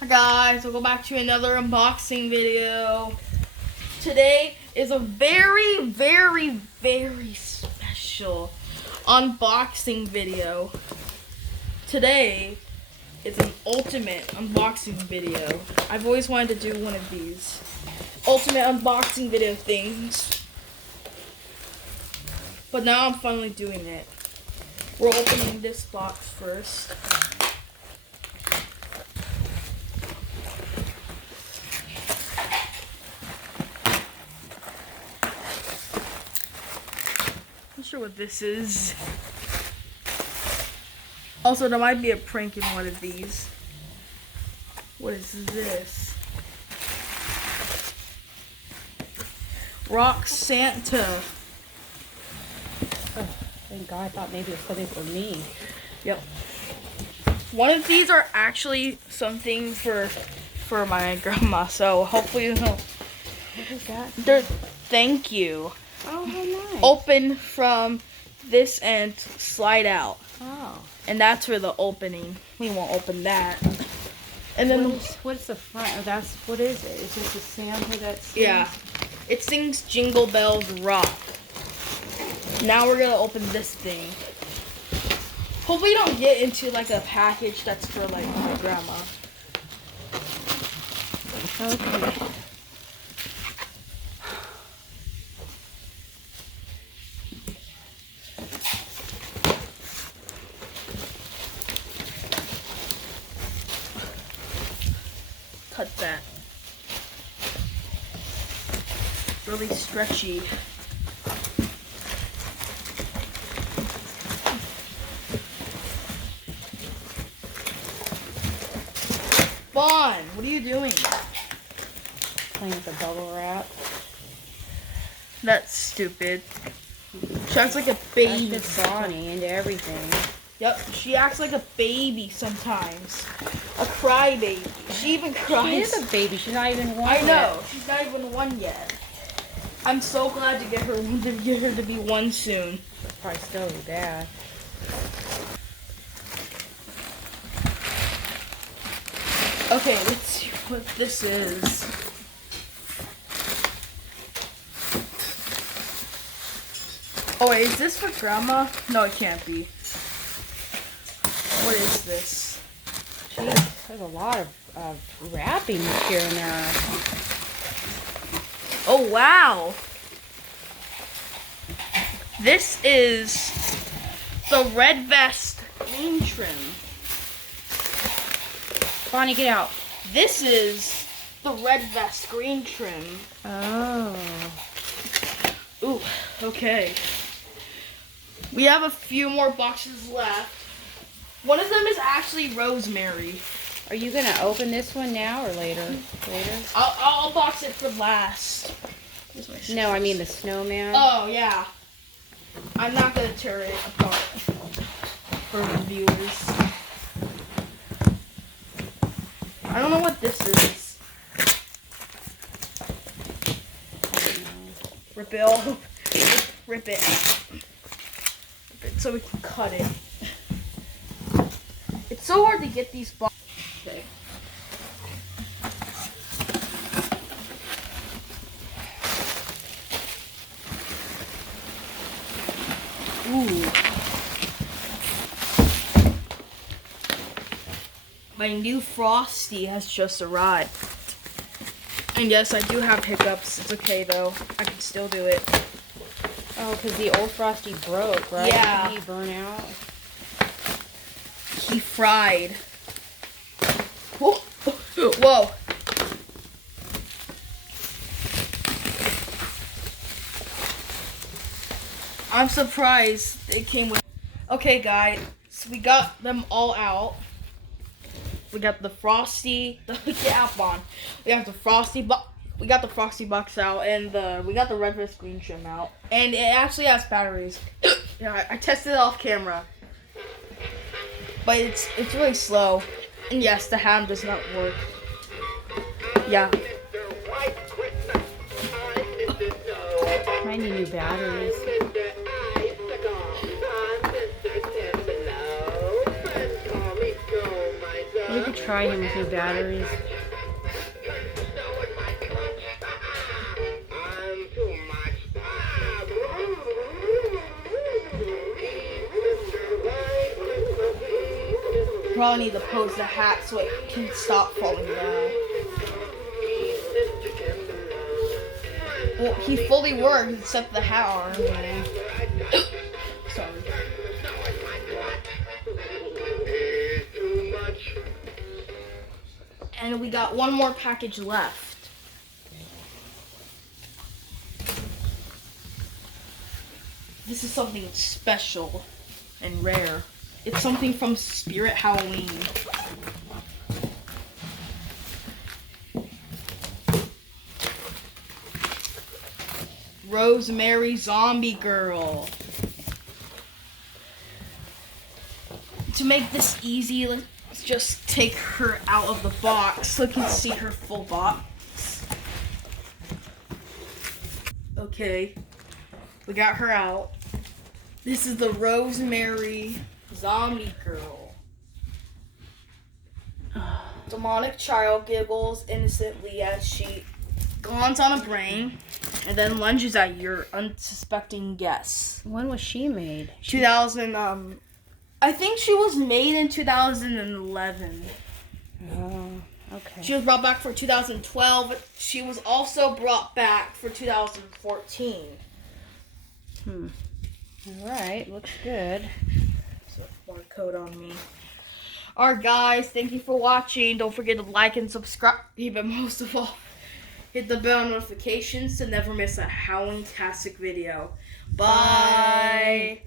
Hi guys, welcome back to another unboxing video. Today is a very special unboxing video. Today is an ultimate unboxing video. I've always wanted to do one of these ultimate unboxing video things, but now I'm finally doing it. We're opening this box first. Not sure what this is. Also, there might be a prank in one of these. What is this? Rock Santa. Oh, thank God, I thought maybe it was something for me. Yep. One of these are actually something for my grandma, so hopefully you'll. What is that? Thank you. Oh, how nice. Open from this end, slide out. Oh. And that's for the opening. We won't open that. And then What's the front? Oh, what is it? Is this a Santa that's... yeah. It sings Jingle Bells Rock. Now we're gonna open this thing. Hopefully you don't get into like a package that's for like my grandma. Okay. Cut that. Really stretchy. Vaughn, what are you doing? Playing with the bubble wrap. That's stupid. She acts like a baby. That's just Bonnie into everything. Yep, she acts like a baby sometimes. A crybaby. She even cries. She is a baby. She's not even one I know. yet. She's not even one yet. I'm so glad to get her to be one soon. Probably still be bad. Okay, let's see what this is. Oh wait, is this for grandma? No, it can't be. What is this? Jeez, there's a lot of wrapping here and there. Oh wow! This is the red vest green trim. Bonnie, get out. This is the red vest green trim. Oh. Ooh, okay. We have a few more boxes left. One of them is actually rosemary. Are you going to open this one now or later? Later? I'll box it for last. No, I mean the snowman. Oh, yeah. I'm not going to tear it apart for the viewers. I don't know what this is. Rip it all. Rip it so we can cut it. It's so hard to get these boxes. Okay. Ooh. My new Frosty has just arrived. And yes, I do have hiccups. It's okay though. I can still do it. Oh, because the old Frosty broke, right? Yeah. Did he burn out? He fried. Whoa. Whoa. I'm surprised it came with. Okay, guys. So we got them all out. We got the Frosty. Get out, Bon. We got the Frosty box. We got the Frosty box out, and we got the red vest green trim out, and it actually has batteries. Yeah, I tested it off camera, but it's really slow, and yes, the ham does not work. Yeah. I need new batteries. Maybe try him with new batteries. Probably need to pose the hat so it can stop falling down. Well, he fully works except the hat arm. Sorry. And we got one more package left. This is something special and rare. It's something from Spirit Halloween. Rosemary Zombie Girl. To make this easy, let's just take her out of the box so you can see her full box. Okay, we got her out. This is the Rosemary Zombie Girl. Demonic child giggles innocently as she glances on a brain and then lunges at your unsuspecting guess. When was she made? 2000, I think she was made in 2011. Oh, okay. She was brought back for 2012. She was also brought back for 2014. All right, looks good. So one code on me. Alright guys, thank you for watching. Don't forget to like and subscribe, but most of all, hit the bell notifications to never miss a Halloween-tastic video. Bye.